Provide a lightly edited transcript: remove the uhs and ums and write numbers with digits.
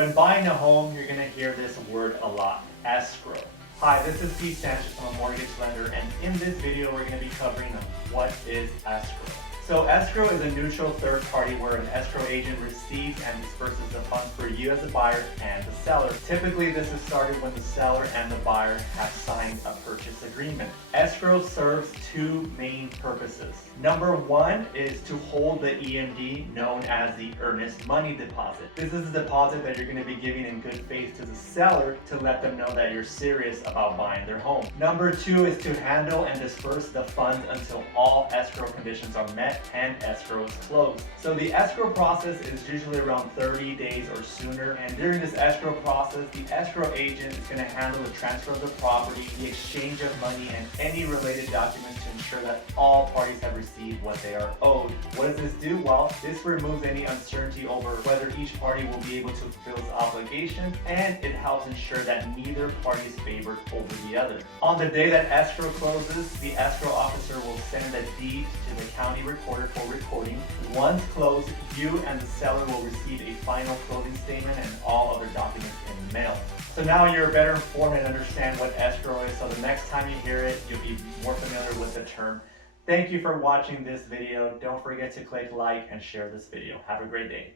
When buying a home, you're going to hear this word a lot, escrow. Hi, this is Steve Sanchez. I'm a mortgage lender, and in this video we're going to be covering what is escrow. So escrow is a neutral third party where an escrow agent receives and disperses the funds for you as a buyer and the seller. Typically this is started when the seller and the buyer have signed a purchase agreement. Escrow serves two main purposes. Number one is to hold the EMD, known as the earnest money deposit. This is a deposit that you're going to be giving in good faith to the seller to let them know that you're serious about buying their home. Number two is to handle and disperse the funds until all escrow conditions are met and escrow is closed. So the escrow process is usually around 30 days or sooner, and during this escrow process, the escrow agent is going to handle the transfer of the property, the exchange of money, and any related documents to ensure that all parties have received what they are owed. What does this do? Well, this removes any uncertainty over whether each party will be able to fulfill its obligation, and it helps ensure that neither party is favored over the other. On the day that escrow closes, the escrow officer will send a deed to the county recorder for recording. Once closed, you and the seller will receive a final closing statement and all other documents in the mail. So now you're better informed and understand what escrow is, so the next time you hear it, you'll be more familiar with the term. Thank you for watching this video. Don't forget to click like and share this video. Have a great day.